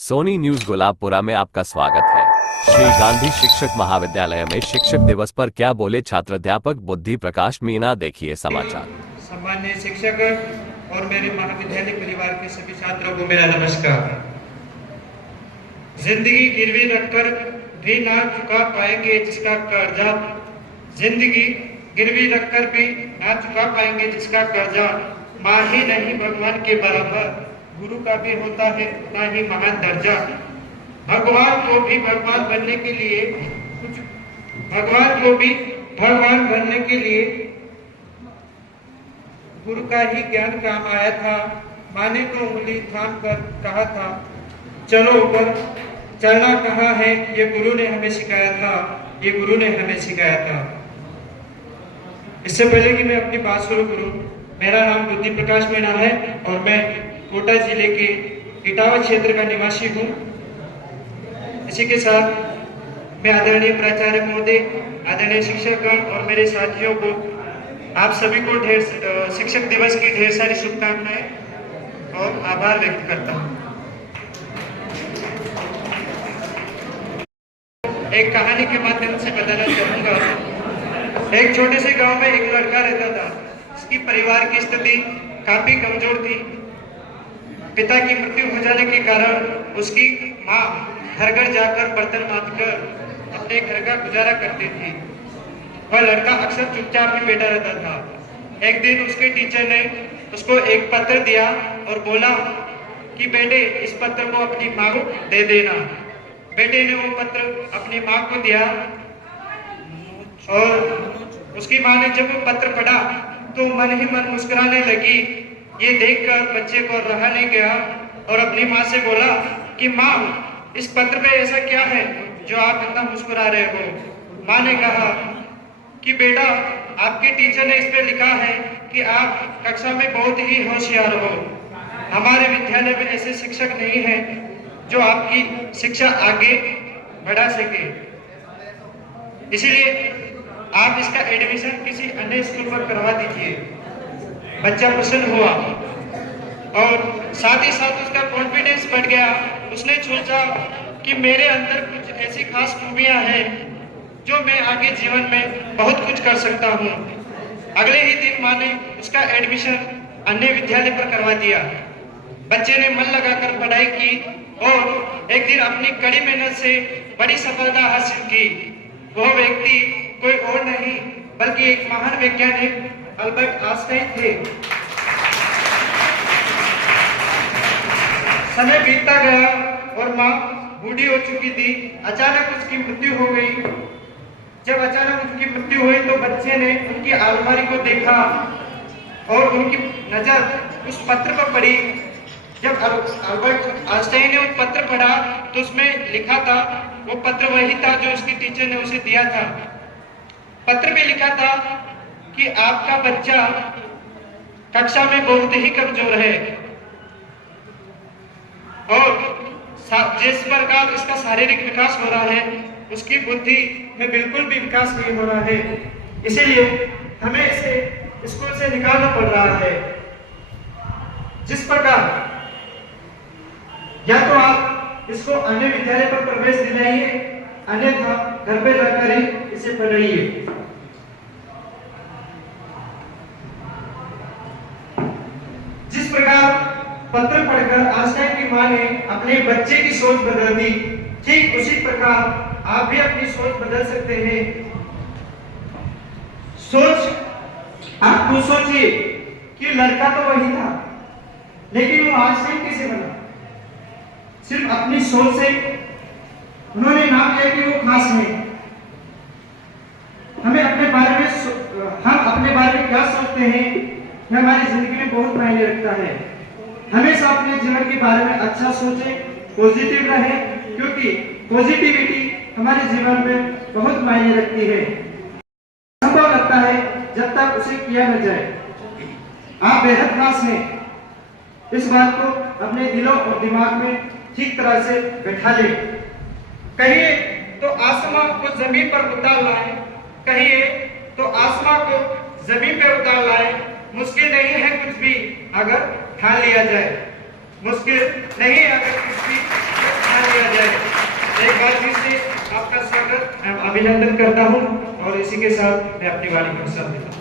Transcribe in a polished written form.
Soni news Gulabpura में आपका स्वागत है। श्री गांधी शिक्षक महाविद्यालय में शिक्षक दिवस पर क्या बोले छात्राध्यापक बुद्धि प्रकाश मीना, देखिए समाचार। सम्माननीय शिक्षक और मेरे महाविद्यालय परिवार के सभी छात्रों को मेरा नमस्कार। जिंदगी गिरवी रखकर भी ना चुका पाएंगे जिसका कर्जा, जिंदगी गिरवी रखकर भी ना चुका पाएंगे जिसका कर्जा, माँ ही नहीं भगवान के बराबर गुरु का भी होता है उतना ही महान दर्जा। भगवान को भी भगवान बनने के लिए गुरु का ही ज्ञान काम आया था। माने को उंगली थाम कर कहा था चलो ऊपर, चलना कहाँ है ये गुरु ने हमें सिखाया था, ये गुरु ने हमें सिखाया था। इससे पहले कि मैं अपनी बात शुरू करूं, मेरा नाम बुद्धि प्रकाश मीना है और मैं कोटा जिले के इटावा क्षेत्र का निवासी हूँ। इसी के साथ मैं आदरणीय प्राचार्य महोदय, आदरणीय शिक्षकगण और मेरे साथियों को, आप सभी को शिक्षक दिवस की ढेर सारी शुभकामनाएं और आभार व्यक्त करता हूँ। एक कहानी के माध्यम से बताना चाहूंगा। एक छोटे से गांव में एक लड़का रहता था। उसकी परिवार की स्थिति काफी कमजोर थी। पिता की मृत्यु हो जाने के कारण उसकी माँ घर घर जाकर बर्तन मांजकर अपने घर का गुजारा करती थी। वह लड़का अक्सर चुपचाप ही बैठा रहता था। एक दिन उसके टीचर ने उसको एक पत्र दिया और बोला कि बेटे इस पत्र को अपनी माँ को दे देना। बेटे ने वो पत्र अपनी माँ को दिया और उसकी माँ ने जब वो पत्र पढ़ा तो मन ही मन मुस्कुराने लगी। ये देखकर बच्चे को रहा नहीं गया और अपनी माँ से बोला कि माँ इस पत्र पे ऐसा क्या है जो आप इतना मुस्कुरा रहे हो। माँ ने कहा कि बेटा आपके टीचर ने इस पे लिखा है कि आप कक्षा में बहुत ही होशियार हो। हमारे विद्यालय में ऐसे शिक्षक नहीं हैं जो आपकी शिक्षा आगे बढ़ा सके, इसीलिए आप इसका एडमिशन किसी अन्य स्कूल पर करवा दीजिए। बच्चा प्रसन्न हुआ और साथ ही साथ उसका कॉन्फिडेंस बढ़ गया। उसने सोचा कि मेरे अंदर कुछ ऐसी खास खूबियां हैं जो मैं आगे जीवन में बहुत कुछ कर सकता हूँ। अगले ही दिन माँ ने उसका एडमिशन अन्य विद्यालय पर करवा दिया। बच्चे ने मन लगाकर पढ़ाई की और एक दिन अपनी कड़ी मेहनत से बड़ी सफलता हासिल की। वह व्यक्ति कोई और नहीं बल्कि एक महान वैज्ञानिक अल्बर्ट आइंस्टाइन थे। समय बीतता गया और माँ बूढ़ी हो चुकी थी। अचानक उसकी मृत्यु हो गई। जब अचानक उसकी मृत्यु हुई तो बच्चे ने उनकी अलमारी को देखा और उनकी नजर उस पत्र पर पड़ी। जब अल्बर्ट आइंस्टाइन ने उस पत्र पढ़ा तो उसमें लिखा था, वो पत्र वही था जो उसकी टीचर ने उसे दिया था। पत्र में लिखा था कि आपका बच्चा कक्षा में बहुत ही कमजोर है और जिस प्रकार इसका शारीरिक विकास हो रहा है उसकी बुद्धि में बिल्कुल भी विकास नहीं हो रहा है, इसीलिए हमें इसे स्कूल से निकालना पड़ रहा है। जिस प्रकार या तो आप इसको अन्य विद्यालय पर प्रवेश दिलाइए, अन्यथा घर पे रहकर ही इसे पढ़ाइए। जिस प्रकार पत्र पढ़कर आइंस्टाइन की मां ने अपने बच्चे की सोच बदल दी, ठीक उसी प्रकार आप भी अपनी सोच बदल सकते हैं। आप खुद सोचिए कि लड़का तो वही था लेकिन वो आइंस्टाइन कैसे बना? सिर्फ अपनी सोच से उन्होंने नाम लिया कि वो खास है। हम अपने बारे में क्या सोचते हैं यह हमारी जिंदगी में बहुत मायने रखता है। हमेशा अपने जीवन के बारे में अच्छा सोचें, पॉजिटिव रहें, क्योंकि पॉजिटिविटी हमारे जीवन में बहुत मायने रखती है। संभव लगता है जब तक उसे किया न जाए। आप बेहद खास हैं, इस बात को अपने दिलों और दिमाग में ठीक तरह से बैठा ले। कहिए तो आसमां को जमीन पर उतार लाए, कहिए तो आसमां को जमीन पर उतार लाए। मुश्किल नहीं है कुछ भी अगर ठान लिया जाए, मुश्किल नहीं अगर कुछ भी अभिनंदन करता हूँ और इसी के साथ मैं अपनी वाणी को विराम देता हूँ।